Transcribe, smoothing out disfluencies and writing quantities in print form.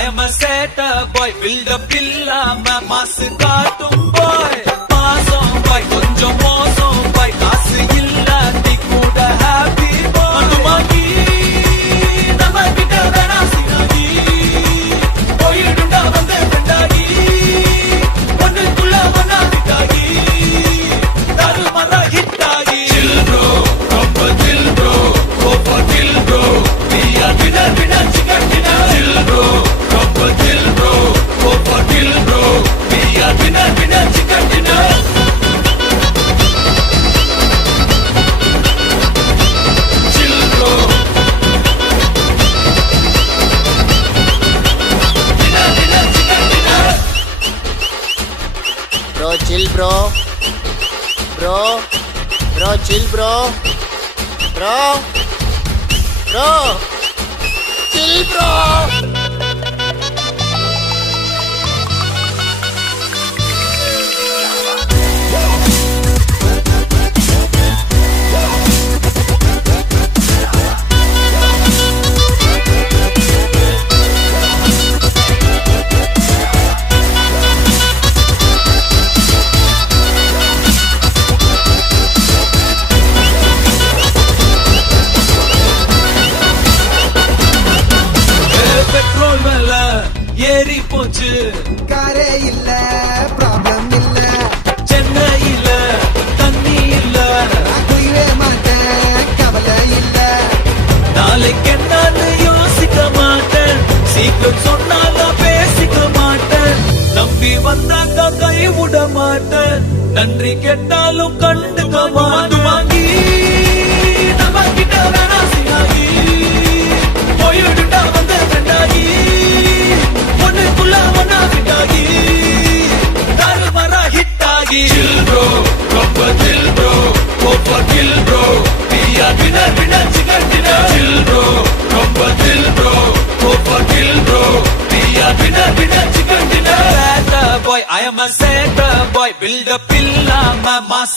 I am a setter boy, build a pillar, mass காட்டும் boy. மாசம் boy, கொஞ்சம் மோசம் boy, காசு இல்லாட்டி கூட happy boy. அதுமாக்கி நம்ம கிட்ட வேணா சினாகி, போயிடுண்டா வந்து ரெண்டாகி, ஒண்ணுக்குள்ள ஒன்னா விட்டாகி, தருமரா ஹிட்டாகி. Chill bro, proper chill bro, go for kill bro, we are winner chicken dinner. Chill bro, proper chill bro, go for kill bro, we are winner chicken dinner. Chill bro, winner chicken dinner. Bro, chill bro. Bro, chill bro. Bro, chill bro. Petrol மேல ஏறி போச்சு, காரே இல்ல, problem இல்ல, சென்னையில தண்ணி இல்ல, நான் குயிவே மாட்டேன், கவலை இல்ல. நாளைக்கு என்னன்னு யோசிக்க மாட்டேன், சீக்கிரம் சொன்னால பேசிக்க மாட்டேன், நம்பி வந்தாக்கா கை விட மாட்டேன், நன்றி கேட்டாலும் கண்டுக்க மாட்டேன். வாங்கி நம்ம கிட்ட வேணா சினாகி, போயிடுண்டா வந்து ரெண்டாகி, ஒண்ணுக்குள்ள ஒன்னா விட்டாகி, தருமரா ஹிட்டாகி. Chill bro, proper chill bro, go for kill bro, we are winner chicken dinner. Chill bro, proper chill bro, go for kill bro, we are winner chicken dinner. Setter boy, I am a setter boy, build a pillar, mass